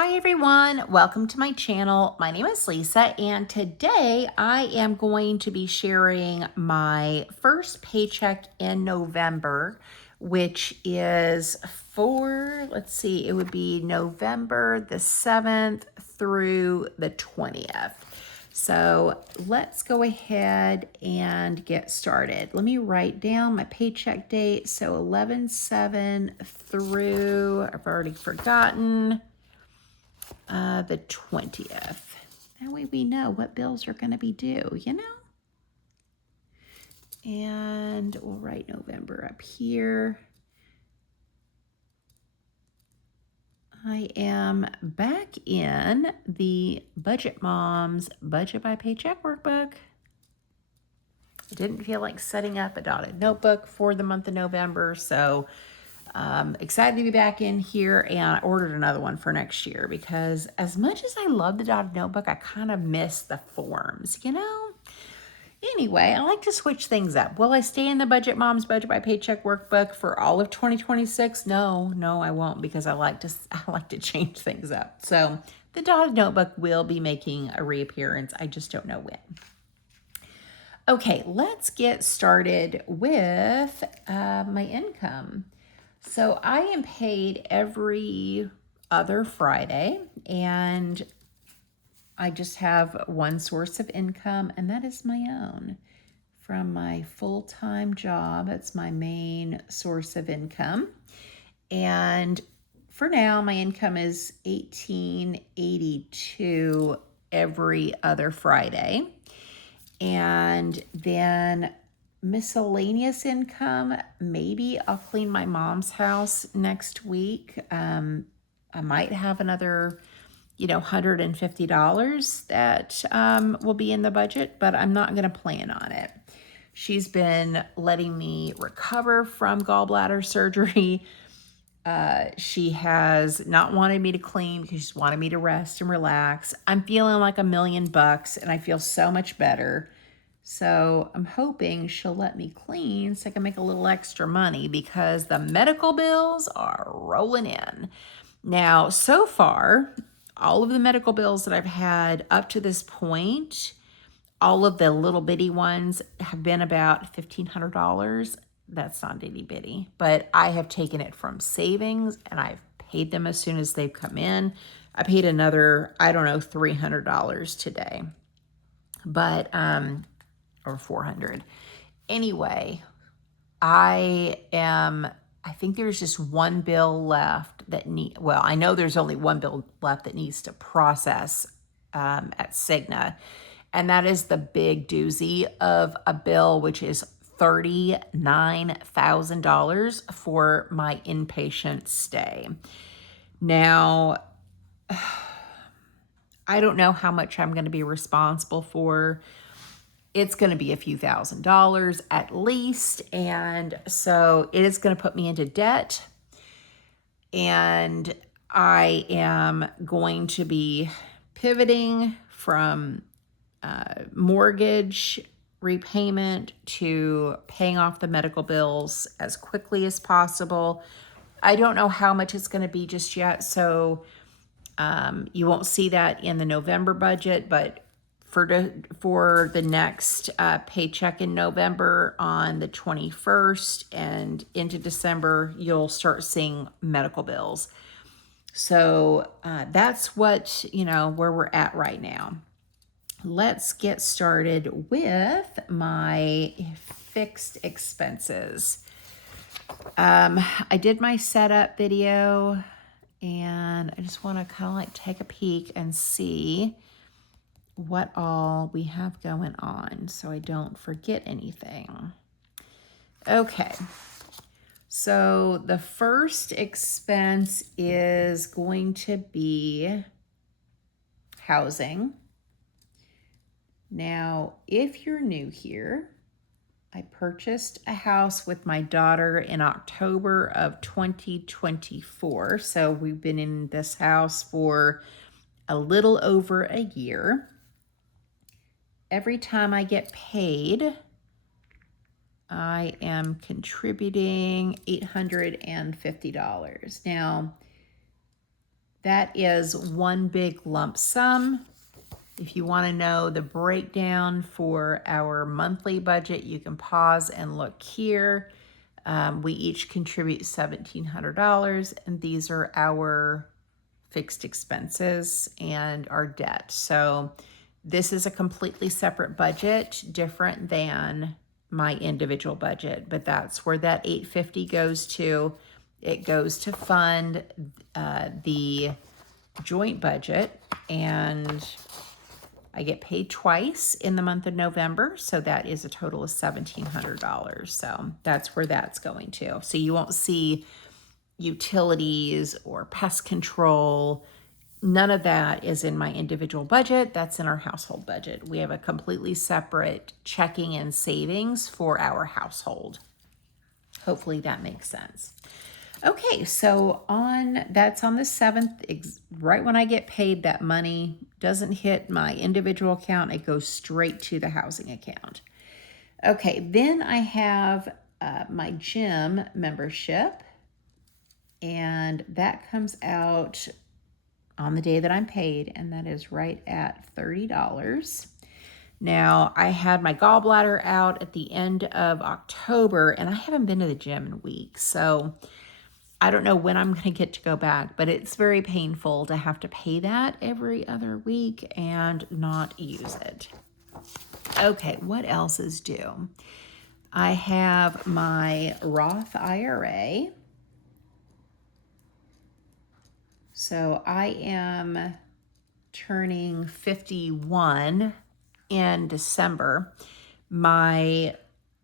Hi everyone, welcome to my channel. My name is Lisa and today I am going to be sharing my first paycheck in November, which is for, it would be November the 7th through the 20th. So let's go ahead and get started. Let me write down my paycheck date. So 11/7 through, I've already forgotten, the 20th. That way we know what bills are going to be due, you know? And we'll write November up here. I am back in the Budget Moms Budget by Paycheck workbook. I didn't feel like setting up a dotted notebook for the month of November, so excited to be back in here, and I ordered another one for next year because as much as I love the dotted notebook, I kind of miss the forms, you know? Anyway, I like to switch things up. Will I stay in the Budget Moms Budget by Paycheck workbook for all of 2026? No, I won't, because I like to change things up. So the dotted notebook will be making a reappearance. I just don't know when. Okay, let's get started with my income. So I am paid every other Friday, and I just have one source of income, and that is my own. From my full-time job, it's my main source of income. And for now, my income is $18.82 every other Friday. And then miscellaneous income, maybe I'll clean my mom's house next week. I might have another, $150 that will be in the budget, but I'm not going to plan on it. She's been letting me recover from gallbladder surgery. She has not wanted me to clean because she's wanted me to rest and relax. I'm feeling like $1,000,000 and I feel so much better. So I'm hoping she'll let me clean so I can make a little extra money because the medical bills are rolling in. Now, so far, all of the medical bills that I've had up to this point, all of the little bitty ones have been about $1,500. That's not itty bitty, but I have taken it from savings and I've paid them as soon as they've come in. I paid another, $300 today, but, or 400. Anyway, I think there's just one bill left I know there's only one bill left that needs to process at Cigna, and that is the big doozy of a bill, which is $39,000 for my inpatient stay. Now, I don't know how much I'm going to be responsible for. It's going to be a few $1,000s at least, and so it is going to put me into debt, and I am going to be pivoting from mortgage repayment to paying off the medical bills as quickly as possible. I don't know how much it's going to be just yet, so you won't see that in the November budget, but for the next paycheck in November on the 21st and into December, you'll start seeing medical bills. So that's what, where we're at right now. Let's get started with my fixed expenses. I did my setup video, and I just want to kind of like take a peek and see what all we have going on so I don't forget anything. Okay, so the first expense is going to be housing. Now, if you're new here, I purchased a house with my daughter in October of 2024. So we've been in this house for a little over a year. Every time I get paid, I am contributing $850. Now, that is one big lump sum. If you want to know the breakdown for our monthly budget, you can pause and look here. We each contribute $1,700, and these are our fixed expenses and our debt. So this is a completely separate budget, different than my individual budget, but that's where that $850 goes to. It goes to fund the joint budget, and I get paid twice in the month of November, so that is a total of $1,700. So that's where that's going to. So you won't see utilities or pest control. None of that is in my individual budget. That's in our household budget. We have a completely separate checking and savings for our household. Hopefully that makes sense. Okay, so that's on the 7th, right when I get paid, that money doesn't hit my individual account. It goes straight to the housing account. Okay, then I have my gym membership, and that comes out on the day that I'm paid, and that is right at $30. Now, I had my gallbladder out at the end of October, and I haven't been to the gym in weeks, so I don't know when I'm going to get to go back, but it's very painful to have to pay that every other week and not use it. Okay, what else is due? I have my Roth IRA. So I am turning 51 in December. My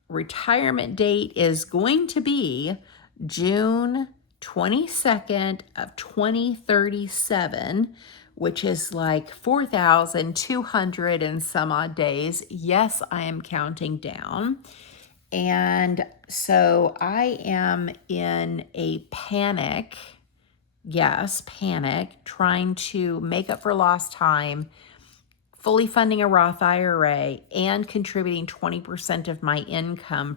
retirement date is going to be June 22nd of 2037, which is like 4,200 and some odd days. Yes, I am counting down. And so I am in a panic, trying to make up for lost time, fully funding a Roth IRA and contributing 20% of my income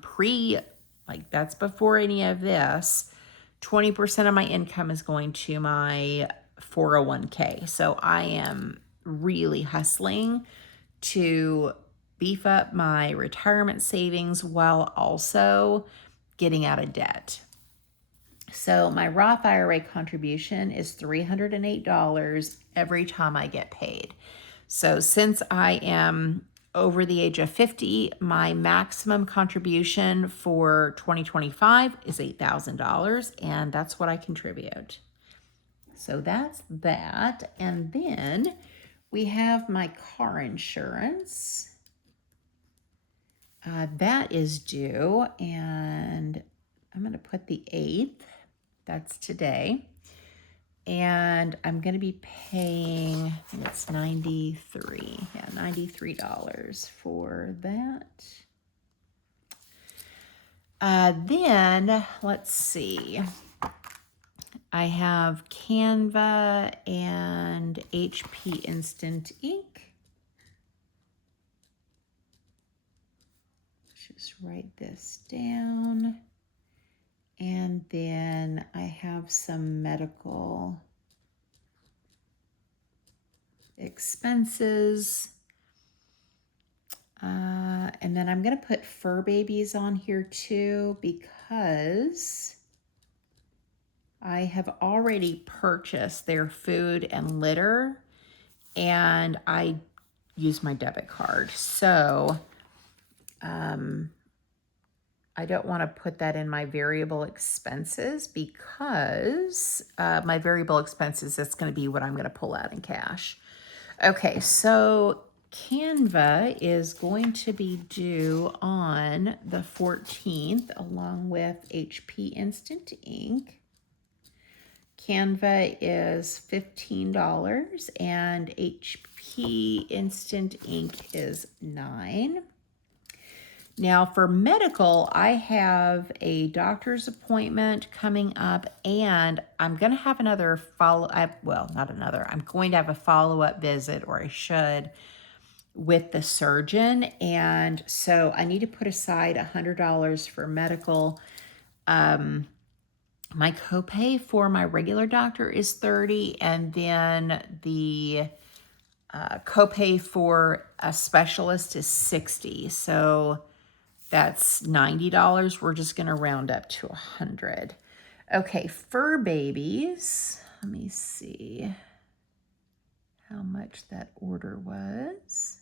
that's before any of this. 20% of my income is going to my 401k. So I am really hustling to beef up my retirement savings while also getting out of debt. So my Roth IRA contribution is $308 every time I get paid. So since I am over the age of 50, my maximum contribution for 2025 is $8,000, and that's what I contribute. So that's that. And then we have my car insurance. That is due, and I'm going to put the 8th. That's today. And I'm going to be paying, I think it's $93 for that. Then, let's see. I have Canva and HP Instant Ink. Just write this down. And then I have some medical expenses. And then I'm going to put fur babies on here too, because I have already purchased their food and litter, and I use my debit card. So I don't want to put that in my variable expenses, because my variable expenses, that's going to be what I'm going to pull out in cash. Okay, so Canva is going to be due on the 14th, along with HP Instant Ink. Canva is $15 and HP Instant Ink is $9. Now for medical, I have a doctor's appointment coming up, and I'm going to have another follow-up. Well, not another. I'm going to have a follow-up visit, or I should, with the surgeon. And so I need to put aside $100 for medical. My copay for my regular doctor is $30, and then the copay for a specialist is $60. So that's $90. We're just going to round up to $100. Okay, fur babies. Let me see how much that order was.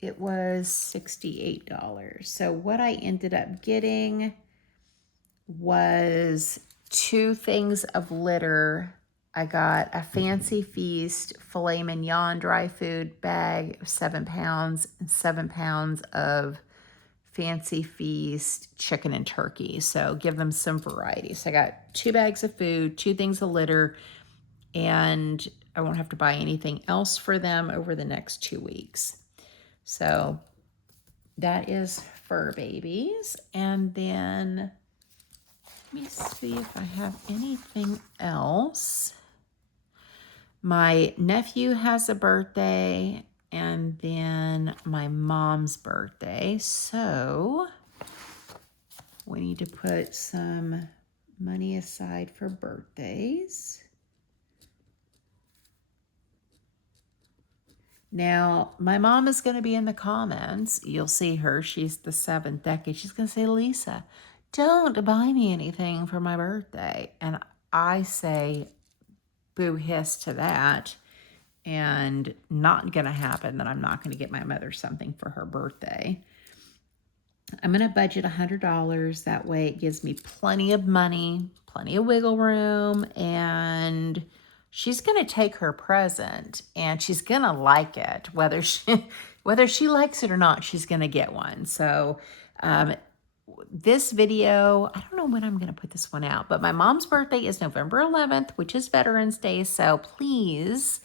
It was $68. So what I ended up getting was 2 things of litter. I got a Fancy Feast filet mignon dry food bag of 7 pounds and 7 pounds of Fancy Feast chicken and turkey. So give them some variety. So I got 2 bags of food, 2 things of litter, and I won't have to buy anything else for them over the next 2 weeks. So that is fur babies. And then let me see if I have anything else. My nephew has a birthday, and then my mom's birthday. So we need to put some money aside for birthdays. Now, my mom is going to be in the comments. You'll see her. She's the 7th decade. She's going to say, Lisa, don't buy me anything for my birthday. And I say, boo hiss to that. And not going to happen that I'm not going to get my mother something for her birthday. I'm going to budget $100. That way it gives me plenty of money, plenty of wiggle room, and she's going to take her present and she's going to like it. Whether she likes it or not, she's going to get one. So this video, I don't know when I'm going to put this one out, but my mom's birthday is November 11th, which is Veterans Day. So please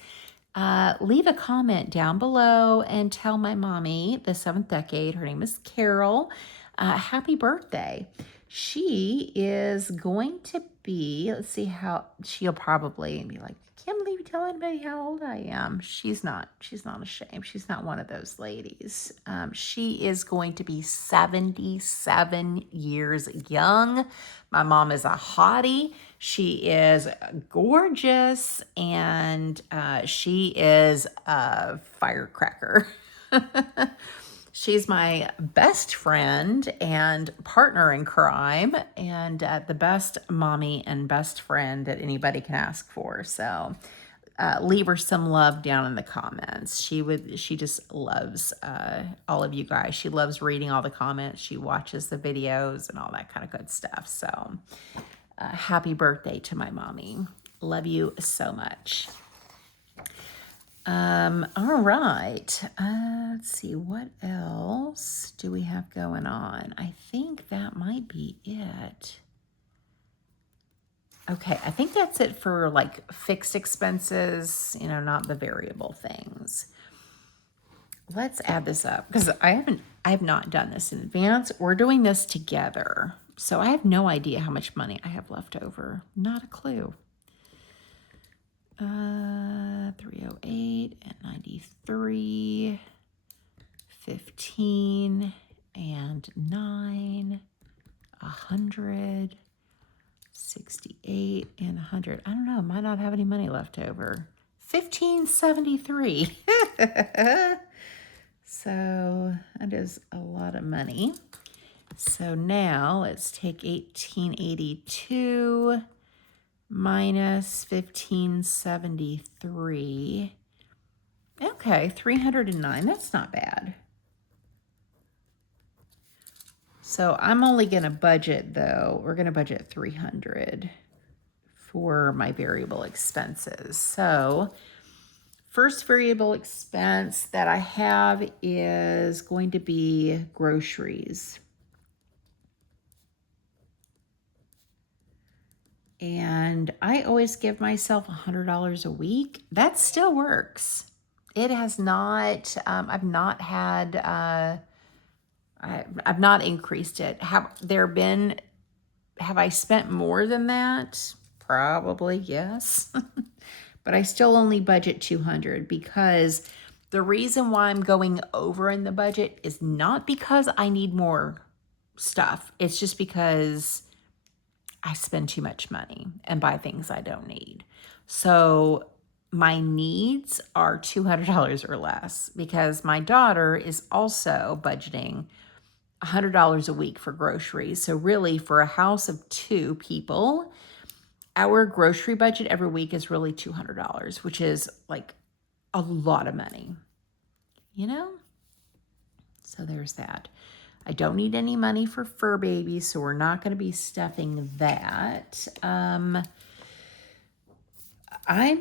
leave a comment down below and tell my mommy, the 7th decade, her name is Carol, happy birthday. She is going to be, let's see how, she'll probably be like, can't believe you tell anybody how old I am. She's not ashamed. She's not one of those ladies. She is going to be 77 years young. My mom is a hottie. She is gorgeous, and she is a firecracker. She's my best friend and partner in crime, and the best mommy and best friend that anybody can ask for. So leave her some love down in the comments. She just loves all of you guys. She loves reading all the comments. She watches the videos and all that kind of good stuff. So happy birthday to my mommy. Love you so much. All right. Let's see, what else do we have going on? I think that might be it. Okay, I think that's it for like fixed expenses, not the variable things. Let's add this up because I have not done this in advance. We're doing this together. So I have no idea how much money I have left over. Not a clue. 308 and 93, 15 and 9, 100, 68 and 100. I don't know. I might not have any money left over. 1573. So that is a lot of money. So now let's take 1882 minus 1573. Okay, 309. That's not bad. So I'm only going to budget, though. We're going to budget 300 for my variable expenses. So first variable expense that I have is going to be groceries. And I always give myself $100 a week. That still works. It has not, I've not had, I've not increased it. Have I spent more than that? Probably, yes. But I still only budget 200 because the reason why I'm going over in the budget is not because I need more stuff. It's just because I spend too much money and buy things I don't need. So my needs are $200 or less because my daughter is also budgeting $100 a week for groceries. So really, for a house of 2 people, our grocery budget every week is really $200, which is like a lot of money, you know? So there's that. I don't need any money for fur babies, so we're not going to be stuffing that. I'm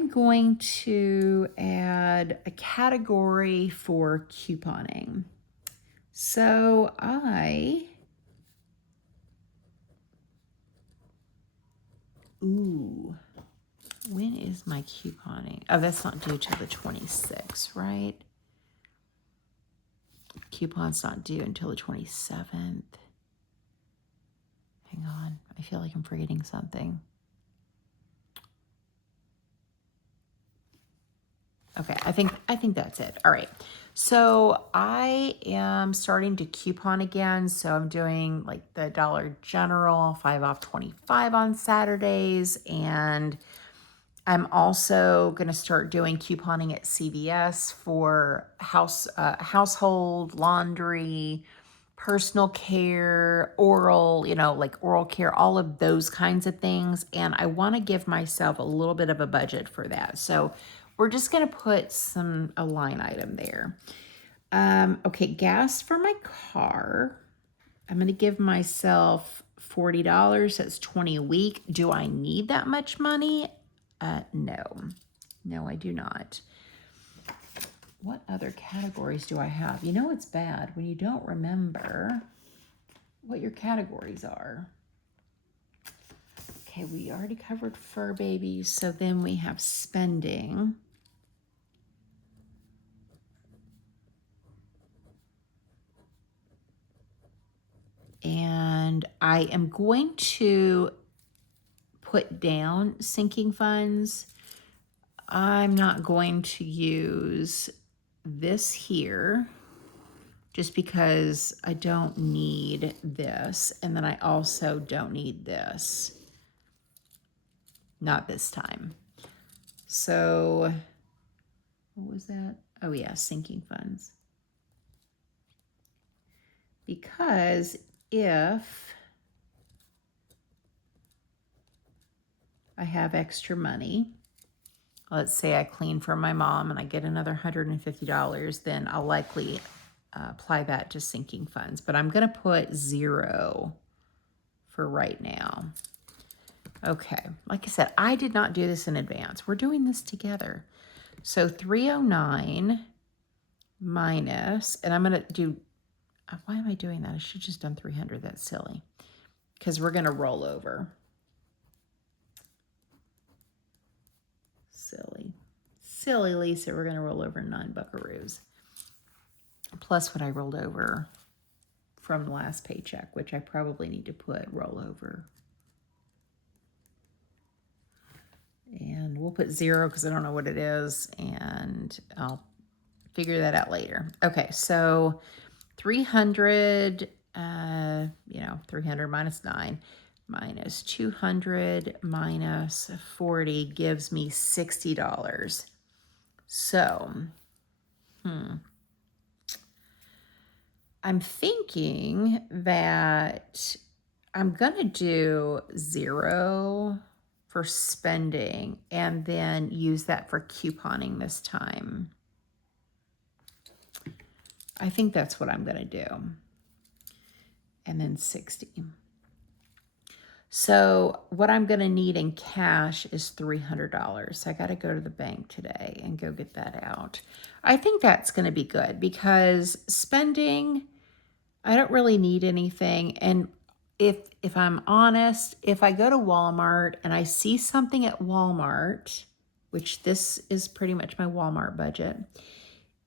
going to add a category for couponing. So when is my couponing? Oh, that's not due till the 26th, right? Coupon's not due until the 27th. Hang on, I feel like I'm forgetting something. Okay, I think that's it. All right. So I am starting to coupon again. So I'm doing like the Dollar General 5 off 25 on Saturdays. And I'm also going to start doing couponing at CVS for household, laundry, personal care, oral, like oral care, all of those kinds of things. And I want to give myself a little bit of a budget for that. So we're just going to put a line item there. Okay, gas for my car. I'm going to give myself $40. That's $20 a week. Do I need that much money? No, I do not. What other categories do I have? You know, it's bad when you don't remember what your categories are. Okay, we already covered fur babies, so then we have spending. And I am going to put down sinking funds. I'm not going to use this here just because I don't need this. And then I also don't need this. Not this time. So what was that? Oh yeah, sinking funds. Because if I have extra money, let's say I clean for my mom and I get another $150, then I'll likely apply that to sinking funds. But I'm going to put 0 for right now. Okay, like I said, I did not do this in advance. We're doing this together. So 309 minus, and I'm going to do, why am I doing that? I should have just done 300. That's silly. Because we're going to roll over. Silly Lisa, we're going to roll over 9 buckaroos. Plus what I rolled over from the last paycheck, which I probably need to put roll over. And we'll put 0 because I don't know what it is, and I'll figure that out later. Okay, so 300, 300 minus 9 minus 200 minus 40 gives me $60. So, I'm thinking that I'm going to do 0 for spending and then use that for couponing this time. I think that's what I'm going to do. And then 60. So what I'm going to need in cash is $300. So I got to go to the bank today and go get that out. I think that's going to be good because spending, I don't really need anything. And if I'm honest, if I go to Walmart and I see something at Walmart, which this is pretty much my Walmart budget,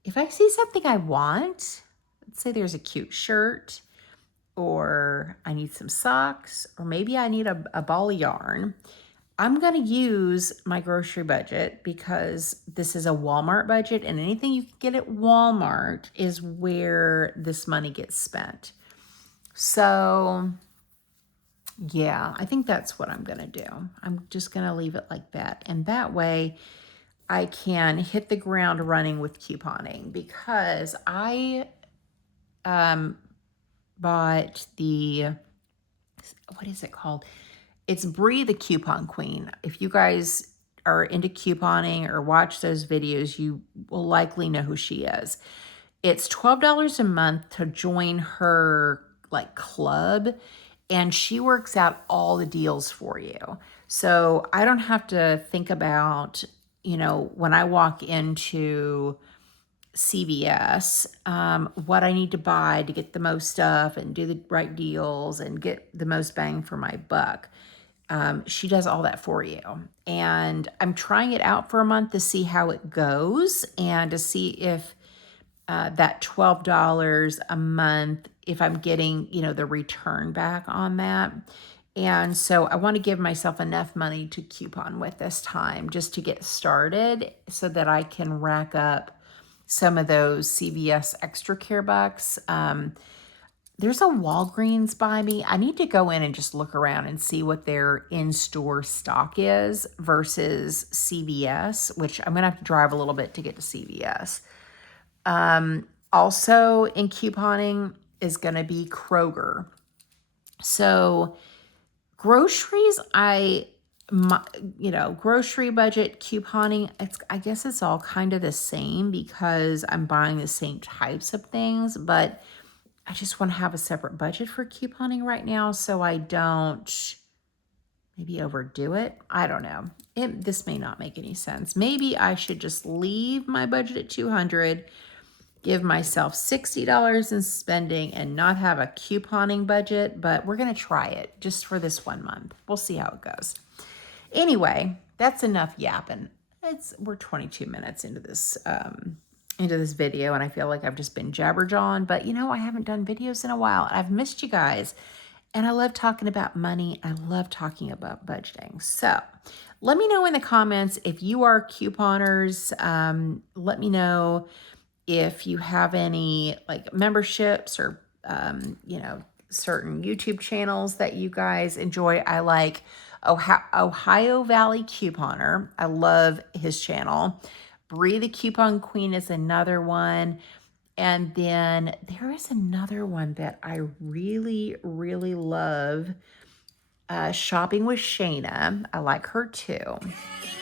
if I see something I want, let's say there's a cute shirt, or I need some socks, or maybe I need a ball of yarn, I'm going to use my grocery budget because this is a Walmart budget, and anything you can get at Walmart is where this money gets spent. So yeah, I think that's what I'm going to do. I'm just going to leave it like that. And that way I can hit the ground running with couponing, because I bought what is it called? It's Bree the Coupon Queen. If you guys are into couponing or watch those videos, you will likely know who she is. It's $12 a month to join her like club, and she works out all the deals for you. So I don't have to think about, when I walk into CVS, what I need to buy to get the most stuff and do the right deals and get the most bang for my buck. She does all that for you. And I'm trying it out for a month to see how it goes and to see if that $12 a month, if I'm getting, the return back on that. And so I want to give myself enough money to coupon with this time just to get started so that I can rack up some of those CVS extra care bucks. There's a Walgreens by me. I need to go in and just look around and see what their in-store stock is versus CVS, which I'm going to have to drive a little bit to get to CVS. Also in couponing is going to be Kroger. So groceries, grocery budget couponing, I guess it's all kind of the same because I'm buying the same types of things, but I just want to have a separate budget for couponing right now so I don't maybe overdo it. I don't know. This may not make any sense. Maybe I should just leave my budget at $200, give myself $60 in spending, and not have a couponing budget, but we're going to try it just for this 1 month. We'll see how it goes. Anyway, that's enough yapping. We're 22 minutes into this video, and I feel like I've just been jabberjawing, but I haven't done videos in a while, and I've missed you guys. And I love talking about money. I love talking about budgeting. So let me know in the comments if you are couponers. Let me know if you have any like memberships or, certain YouTube channels that you guys enjoy. I like Ohio Valley Couponer. I love his channel. Bree the Coupon Queen is another one. And then there is another one that I really, really love. Shopping with Shayna. I like her too.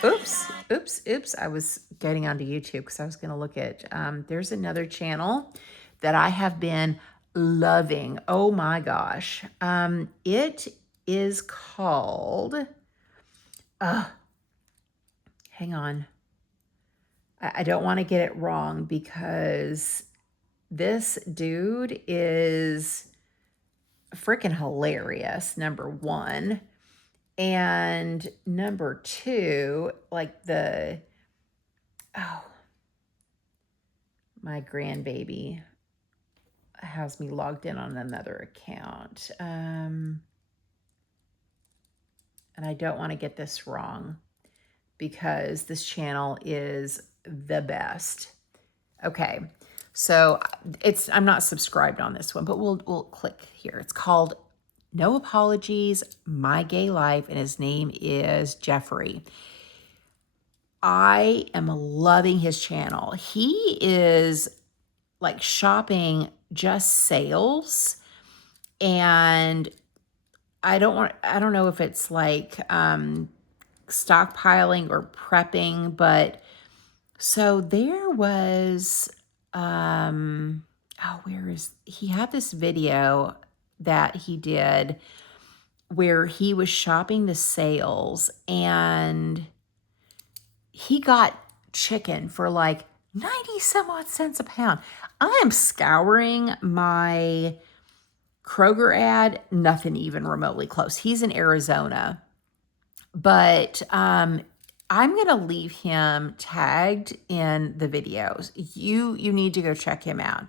Oops. I was getting onto YouTube because I was going to look at, there's another channel that I have been loving. Oh my gosh. It is called, hang on. I don't want to get it wrong because this dude is freaking hilarious, number one. And number two, like my grandbaby has me logged in on another account. And I don't want to get this wrong because this channel is the best. Okay. So I'm not subscribed on this one, but we'll click here. It's called No Apologies, My Gay Life, and his name is Jeffrey. I am loving his channel. He is like shopping just sales, and I don't know if it's like stockpiling or prepping, but so there was he had this video that he did where he was shopping the sales, and he got chicken for like 90 some odd cents a pound. I am scouring my Kroger ad, nothing even remotely close. He's in Arizona, but I'm going to leave him tagged in the videos. You need to go check him out.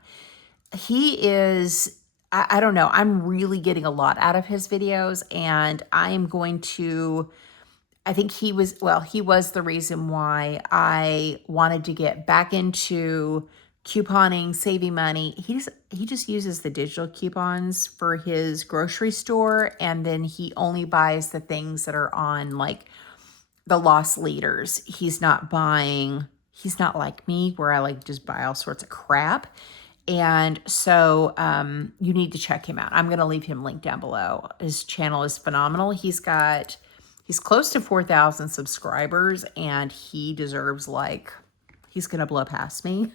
He is, I don't know, I'm really getting a lot out of his videos, and I am going to, I think he was the reason why I wanted to get back into couponing, saving money. He just uses the digital coupons for his grocery store, and then he only buys the things that are on like the loss leaders. He's not like me where I like just buy all sorts of crap. And so you need to check him out. I'm going to leave him linked down below. His channel is phenomenal. He's close to 4,000 subscribers, and he deserves he's going to blow past me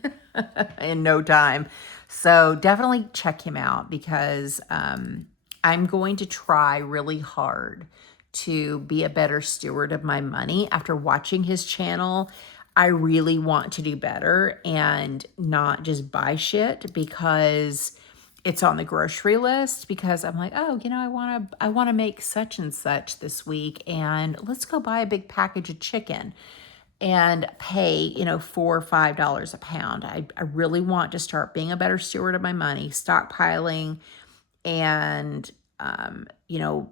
in no time. So definitely check him out, because I'm going to try really hard to be a better steward of my money. After watching his channel, I really want to do better and not just buy shit because it's on the grocery list, because I'm like, oh, I want to make such and such this week, and let's go buy a big package of chicken and pay, $4 or $5 a pound. I really want to start being a better steward of my money, stockpiling, and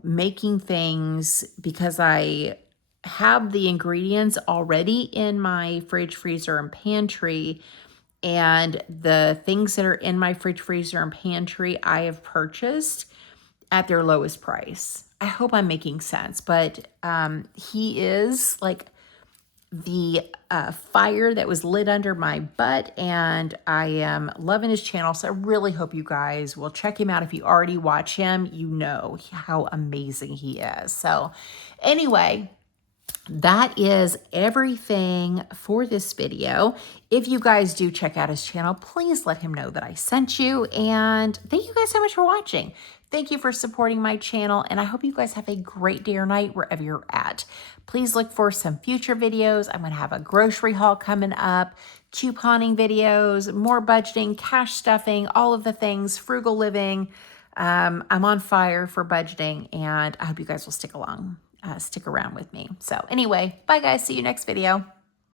making things, because I have the ingredients already in my fridge, freezer, and pantry. And the things that are in my fridge, freezer, and pantry, I have purchased at their lowest price. I hope I'm making sense, but he is like the fire that was lit under my butt, and I am loving his channel. So I really hope you guys will check him out. If you already watch him, you know how amazing he is. So anyway, that is everything for this video. If you guys do check out his channel, please let him know that I sent you. And thank you guys so much for watching. Thank you for supporting my channel, and I hope you guys have a great day or night wherever you're at. Please look for some future videos. I'm going to have a grocery haul coming up, couponing videos, more budgeting, cash stuffing, all of the things, frugal living. I'm on fire for budgeting, and I hope you guys will stick around with me. So anyway, bye guys. See you next video.